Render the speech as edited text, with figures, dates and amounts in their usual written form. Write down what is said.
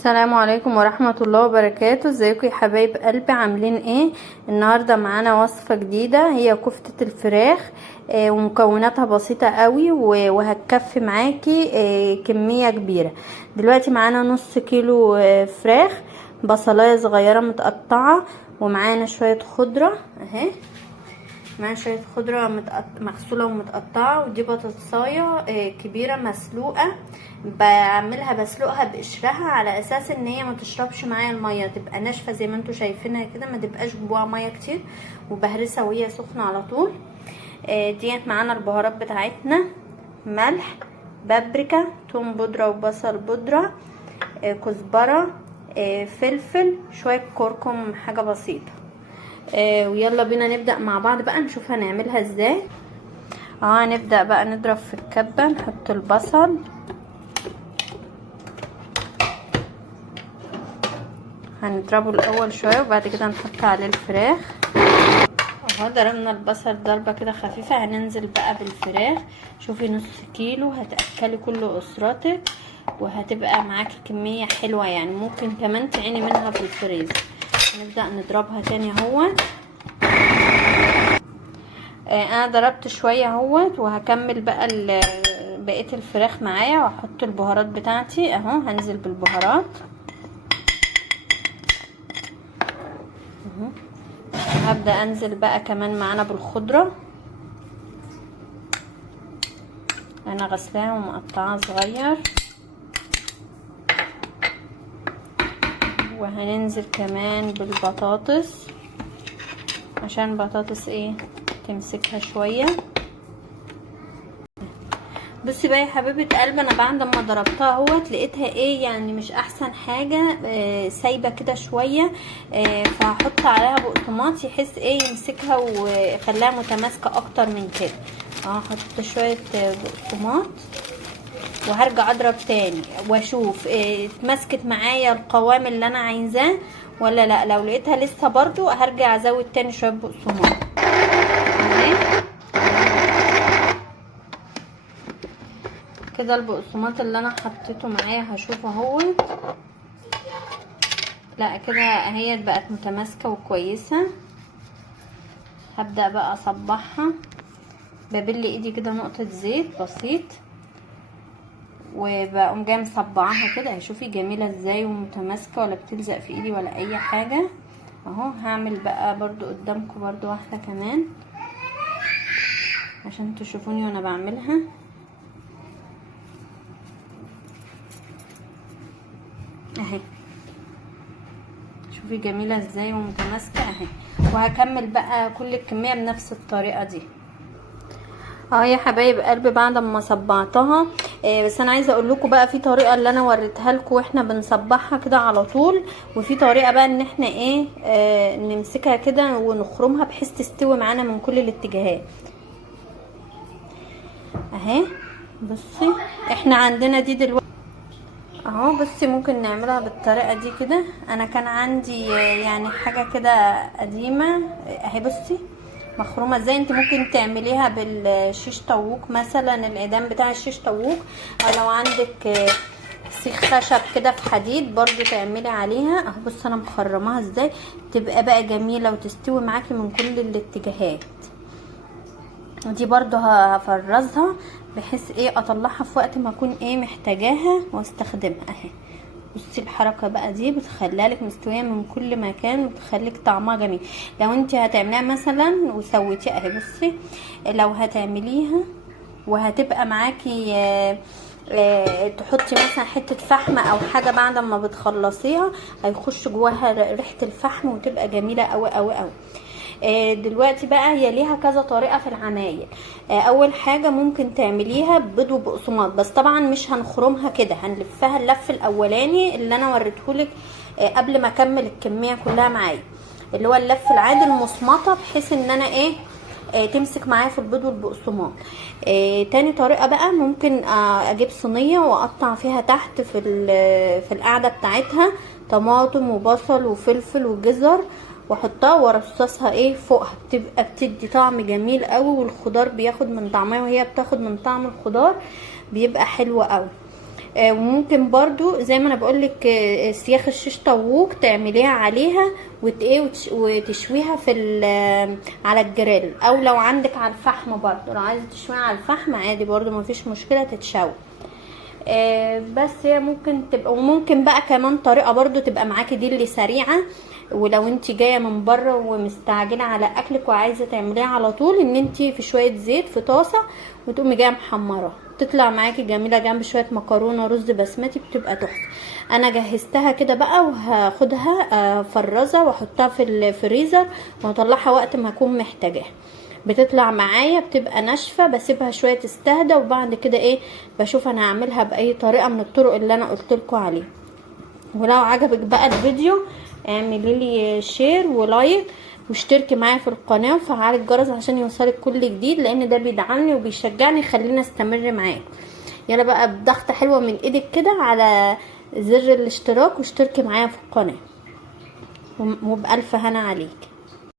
السلام عليكم ورحمة الله وبركاته. ازيكم يا حبايب قلبي، عاملين ايه؟ النهاردة معانا وصفة جديدة، هي كفتة الفراخ. ومكوناتها بسيطة قوي وهتكفي معاكي كمية كبيرة. دلوقتي معانا نص كيلو فراخ، بصلاية صغيرة متقطعة، ومعانا شوية خضرة اهي. معايا شويه خضره مغسوله ومتقطعه، ودي بطاطسايه كبيره مسلوقه. بسلقها بقشرها على اساس ان هي ما تشربش معايا الميه، تبقى ناشفه زي ما انتم شايفينها كده، ما تبقاش جواها ميه كتير، وبهرسها وهي سخنه على طول. ديت معانا البهارات بتاعتنا: ملح، بابريكا، توم بودره وبصل بودره، كزبره، فلفل، شويه كركم، حاجه بسيطه. ويلا بينا نبدأ مع بعض بقى نشوف هنعملها ازاي. نبدأ بقى نضرب في الكبة، نحط البصل، هنضربه الاول شوية وبعد كده نحط عليه الفراخ. ضربنا البصل ضربة كده خفيفة، هننزل بقى بالفراخ. شوفي نص كيلو هتأكلي كل أسرتك، وهتبقى معاكي كمية حلوة، يعني ممكن كمان تعيني منها في الفريزر. نبدأ نضربها تاني اهوت. انا ضربت شويه اهوت، وهكمل بقى بقيه الفراخ معايا، واحط البهارات بتاعتي اهو. هنزل بالبهارات اهو. هبدا انزل بقى كمان معانا بالخضره، انا غسلاها ومقطعاها صغير. وهننزل كمان بالبطاطس عشان البطاطس تمسكها شويه. بصي بقى يا حبيبه قلبي، انا بعد ما ضربتها اهوت لقيتها يعني مش احسن حاجه، سايبه كده شويه. فهحط عليها بقسماط يحس يمسكها ويخليها متماسكه اكتر من كده. هحط شويه بقسماط، وهرجع اضرب تاني واشوف اتمسكت معايا القوام اللي انا عايزاه ولا لا. لو لقيتها لسه برضو هرجع ازود تاني شويه بقسماط. كده البقسماط اللي انا حطيته معايا هشوف اهوت، لا كده اهي بقت متماسكه وكويسه. هبدا بقى اصبعها، ببل ايدي كده نقطه زيت بسيط، وبقوم جايه مصبعاها كده. شوفي جميله ازاي ومتماسكه، ولا بتلزق في ايدي ولا اي حاجه اهو. هعمل بقى برضو قدامكم برضو واحده كمان عشان تشوفوني وانا بعملها اهي. شوفي جميله ازاي ومتماسكه اهي. وهكمل بقى كل الكميه بنفس الطريقه دي يا حبايب قلبي بعد ما صبعتها. بس انا عايزه اقول لكم بقى في طريقه اللي انا وريتها لكم واحنا بنصبعها كده على طول، وفي طريقه بقى ان احنا نمسكها كده ونخرمها بحيث تستوي معانا من كل الاتجاهات اهي. بصي احنا عندنا دي دلوقتي اهو. بصي ممكن نعملها بالطريقه دي كده. انا كان عندي يعني حاجه كده قديمه اهي، بصي مخرومه ازاي. انت ممكن تعمليها بالشيش طاووق مثلا، العيدان بتاع الشيش طاووق، او لو عندك سيخ خشب كده في حديد برضو تعملي عليها اهو. بصي انا مخرماها ازاي، تبقى بقى جميله وتستوي معاكي من كل الاتجاهات. ودي برضو هفرزها بحيث اطلعها في وقت ما اكون محتاجاها واستخدمها اهي. بصي الحركه بقى دي بتخليها لك مستويه من كل مكان، وبتخليك طعمها جميل. لو انت هتعمليها مثلا وسويتيها اهي، بصي لو هتعمليها وهتبقى معاكي تحطي مثلا حته فحم او حاجه بعد ما بتخلصيها، هيخش جواها ريحه الفحم وتبقى جميله قوي قوي قوي. دلوقتي بقى هي ليها كذا طريقه في العمايل. اول حاجه ممكن تعمليها بيض وبقسماط، بس طبعا مش هنخرمها كده، هنلفها اللف الاولاني اللي انا وريتهولك قبل ما اكمل الكميه كلها معايا، اللي هو اللف العادي المصمطه، بحيث ان انا تمسك معايا في البيض والبقسماط. تاني طريقه بقى ممكن اجيب صينيه واقطع فيها تحت في القاعده بتاعتها طماطم وبصل وفلفل وجزر، واحطها وارصصها فوقها، بتبقى بتدي طعم جميل قوي، والخضار بياخد من طعمها وهي بتاخد من طعم الخضار، بيبقى حلو قوي. وممكن برضو زي ما انا بقولك سياخ الشيش طاووق تعمليها عليها وتشويها في على الجريل، او لو عندك على الفحم برضو، لو عايزه تشويها على الفحم عادي برضو مفيش مشكله تتشوي. بس هي ممكن تبقى، وممكن بقى كمان طريقه برضو تبقى معاكي دي اللي سريعه، ولو انت جايه من بره ومستعجله على اكلك وعايزه تعمليها على طول، ان انت في شويه زيت في طاسه وتقومي جايه محمره، تطلع معاكي جميله جنب شويه مكرونه رز بسمتي، بتبقى تحفه. انا جهزتها كده بقى، وهاخدها افرزها واحطها في الفريزر واطلعها وقت ما اكون محتاجاها. بتطلع معايا بتبقى ناشفه، بسيبها شويه تستهدى، وبعد كده بشوف انا هعملها باي طريقه من الطرق اللي انا قلت لكم عليها. ولو عجبك بقى الفيديو اعملي لي شير ولايك، واشتركي معايا في القناه وفعلي الجرس عشان يوصلك كل جديد، لان ده بيدعمني وبيشجعني يخليني استمر معاك. يلا بقى بضغطه حلوه من ايدك كده على زر الاشتراك، واشتركي معايا في القناه، وبألف هنا عليك.